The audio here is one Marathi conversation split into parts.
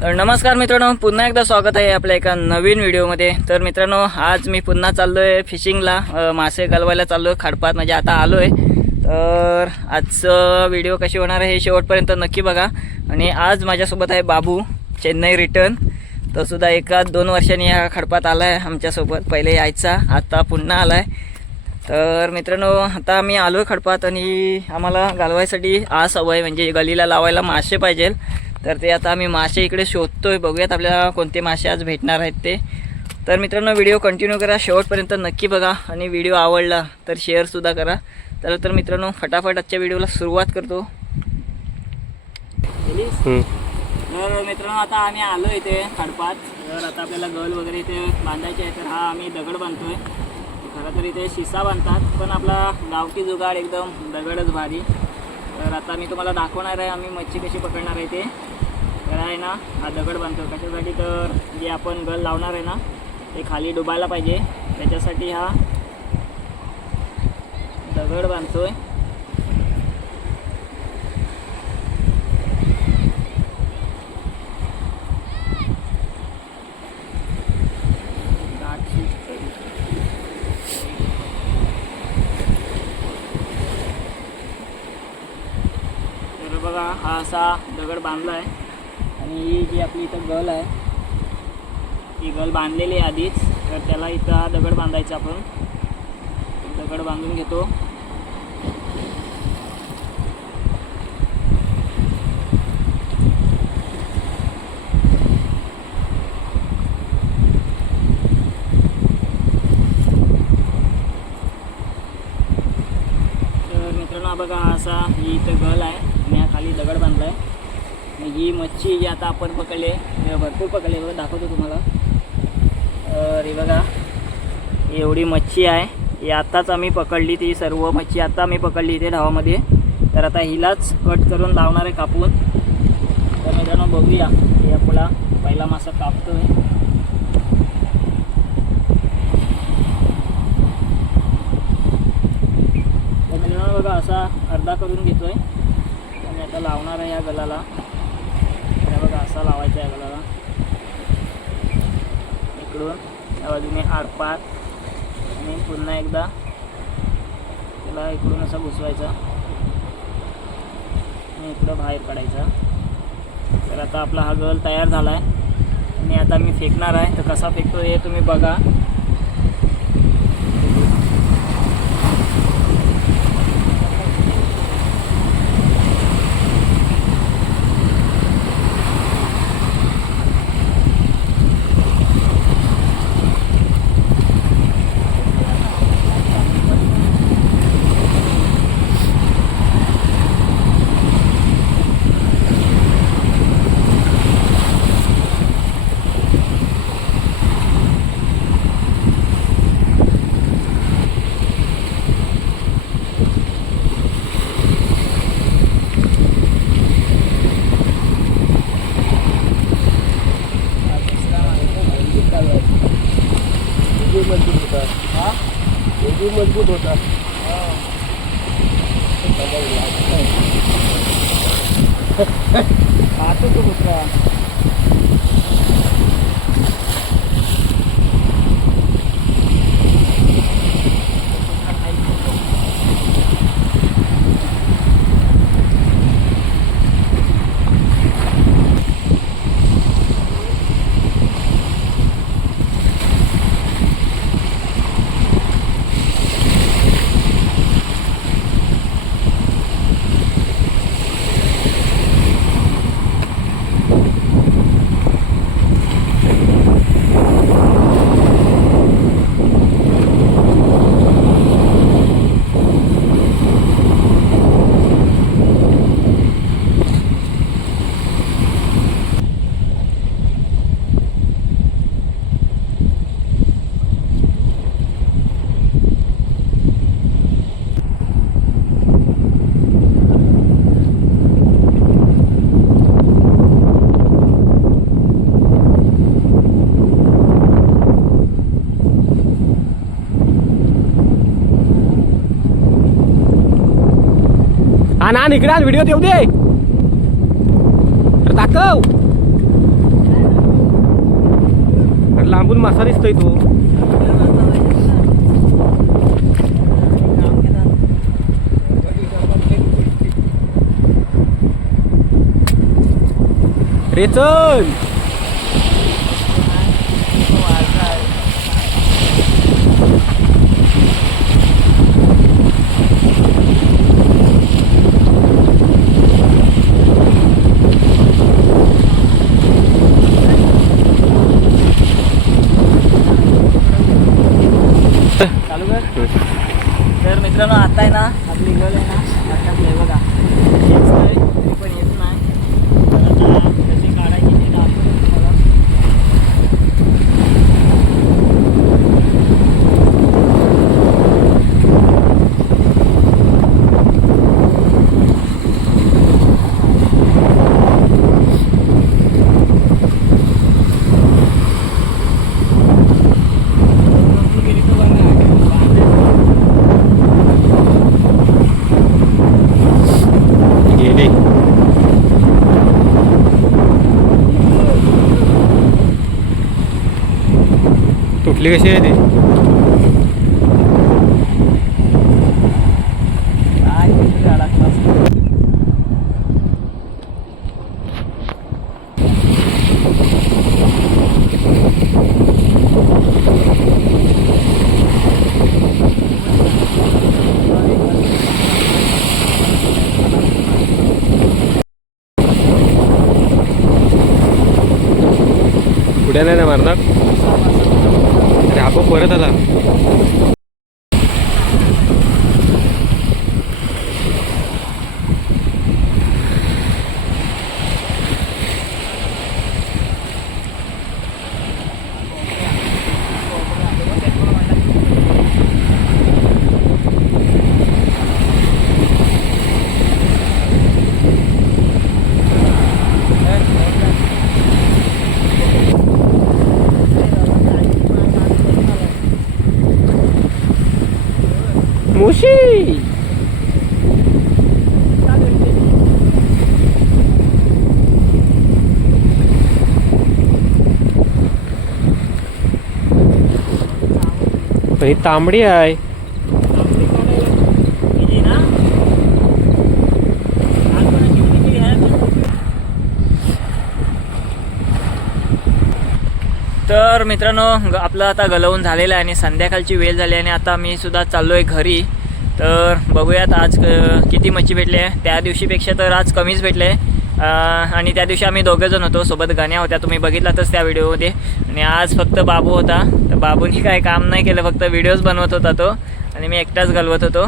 तर नमस्कार मित्रांनो पुन्हा एकदा स्वागत आहे आपल्या एका नवीन व्हिडिओमध्ये. तर मित्रांनो आज मी पुन्हा चाललो आहे फिशिंगला मासे घालवायला चाललो आहे खडपात म्हणजे आता आलो आहे तर आजचं व्हिडिओ कशी होणार आहे हे शेवटपर्यंत नक्की बघा. आणि आज माझ्यासोबत आहे बाबू चेन्नई रिटर्न तो सुद्धा एका दोन वर्षांनी ह्या खडपात आला आहे आमच्यासोबत पहिले यायचा आता पुन्हा आला आहे तर मित्रांनो आता आम्ही आलो आहे खडपात आणि आम्हाला घालवायसाठी आज हवं आहे म्हणजे गलीला लावायला मासे पाहिजे तर ते आता आम्ही मासे इकडे शोधतोय बघूयात आपल्याला कोणते मासे आज भेटणार आहेत ते. तर मित्रांनो व्हिडिओ कंटिन्यू करा शेवटपर्यंत नक्की बघा आणि व्हिडिओ आवडला तर शेअरसुद्धा करा. तर तर मित्रांनो फटाफट आजच्या व्हिडिओला सुरुवात करतो. तर मित्रांनो आता आम्ही आलो इथे खडपात. तर आता आपल्याला गल वगैरे इथे बांधायचे आहे तर हा आम्ही दगड बांधतोय. खरं तर इथे शिसा बांधतात पण आपला गावठी जुगाड एकदम दगडच भारी. तर आता मी तुम्हाला दाखवणार आहे आम्ही मच्छी कशी पकडणार आहे ते. तर आहे ना हा दगड बांधतो कशासाठी तर जे आपण गल लावणार आहे ना ते खाली डुबायला पाहिजे. त्याच्यासाठी हा दगड बांधतोय. तर बघा हा असा दगड बांधला आहे आणि ही जी आपली इथं गल आहे ती गल बांधलेली आहे आधीच. तर त्याला इथं हा दगड बांधायचा आपण. दगड बांधून घेतो. तर मित्रांनो बघा असा ही इथं गल आहे. आणि हा खाली दगड बांधला आहे ही मच्छी जी आता आपण पकडले भरपूर पकडले बघा दाखवतो तुम्हाला. अरे बघा एवढी मच्छी आहे. ही आत्ताच आम्ही पकडली ती सर्व मच्छी आत्ता आम्ही पकडली इथे धावामध्ये तर आता हिलाच कट करून लावणार आहे कापून. तर मित्रांनो बघूया. हे आपला पहिला मासा कापतोय. तर मित्रांनो बघा असा अर्धा करून घेतोय. आणि आता लावणार आहे या गलाला. असा लावायचा आहे गलाला इकडून या बाजूने आरपार आणि पुन्हा एकदा त्याला इकडून असा घुसवायचा. आणि इकडं बाहेर काढायचा. तर आता आपला हा गल तयार झाला आहे आणि आता मी फेकणार आहे. तर कसा फेकतो हे तुम्ही बघा. मजबूत होता खातो तो कुत्रा आण इकडे व्हिडिओ देऊ दे. दाखव. लांबून मासा दिसतोय तो. रेचन आहे ना आपली गळ आहे ना आता आहे बघा खेचतोय, तरी पण येत नाही तर आता कशी काढायची ते दाखवतो तुम्हाला. गेले तुटली कशी आहे ती काय किती अडकला असतो. उड्या नाही ना मारणार पण ही तांबडी आहे. ना? तर मित्रांनो ग- आपलं आता गलवून झालेलं आहे आणि संध्याकाळची वेळ झाली आणि आता मी सुद्धा चाललो आहे घरी. तर बघूयात आज किती मच्छी भेटली आहे. त्या दिवशीपेक्षा तर आज कमीच भेटले. आणि त्या दिवशी आम्ही दोघंजण होतो सोबत गाण्या होत्या तुम्ही बघितलातच त्या व्हिडिओमध्ये. आणि आज फक्त बाबू होता. तर बाबूनी काय काम नाही केलं फक्त व्हिडिओज बनवत होता तो. आणि मी एकटाच घालवत होतो.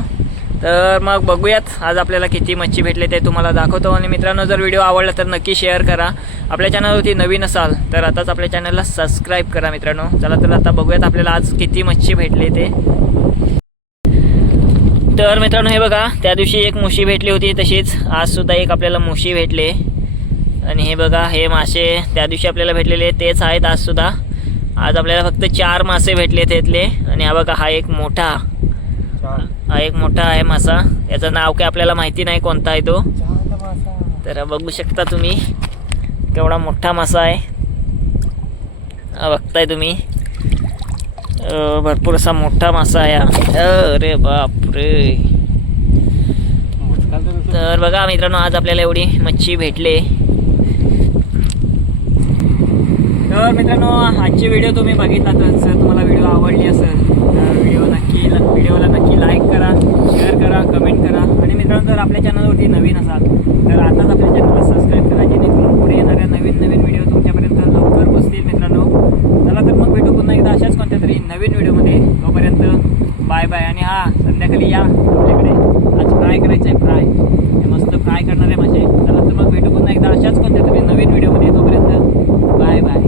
तर मग बघूयात आज आपल्याला किती मच्छी भेटले ते तुम्हाला दाखवतो. आणि मित्रांनो जर व्हिडिओ आवडला तर नक्की शेअर करा. आपल्या चॅनलवरती नवीन असाल तर आताच आपल्या चॅनलला सबस्क्राईब करा मित्रांनो. चला तर आता बघूयात आपल्याला आज किती मच्छी भेटले ते. तर मित्रांनो हे बघा त्या दिवशी एक मुशी भेटली होती तशीच. आज सुद्धा एक आपल्याला मुशी भेटले. आणि हे बघा हे मासे त्या दिवशी आपल्याला भेटलेले तेच आहेत आज सुद्धा. आज आपल्याला फक्त चार मासे भेटले त्यातले आणि हा बघा हा एक मोठा हा एक मोठा आहे मासा. याचं नाव काय आपल्याला माहिती नाही कोणता आहे तो. तर बघू शकता तुम्ही केवढा मोठा मासा आहे. बघताय तुम्ही. भरपूर असा मोठा मासा आहे हा. अरे बापरे तर बघा मित्रांनो आज आपल्याला एवढी मच्छी भेटले तर मित्रांनो आजची व्हिडिओ तुम्ही बघितलातच जर तुम्हाला व्हिडिओ आवडली असेल तर व्हिडिओ नक्की व्हिडिओला नक्की लाईक करा शेअर करा कमेंट करा आणि मित्रांनो जर आपल्या चॅनलवरती नवीन असाल तर आताच आपल्या चॅनलला सबस्क्राईब करा जेणेकरून पुढे येणाऱ्या नवीन नवीन व्हिडिओ तुमच्यापर्यंत लवकर पोचतील मित्रांनो चला तर मग भेटू पुन्हा एकदा अशाच कोणत्या तरी नवीन व्हिडिओमध्ये तोपर्यंत आणि हा संध्याकाळी या आपल्याकडे आज फ्राय करायचं आहे फ्राय हे मस्त फ्राय करणारे माझे. चला तर मग भेटू पुन्हा एकदा. अशाच कोणत्या तुम्ही नवीन व्हिडिओमध्ये तोपर्यंत बाय बाय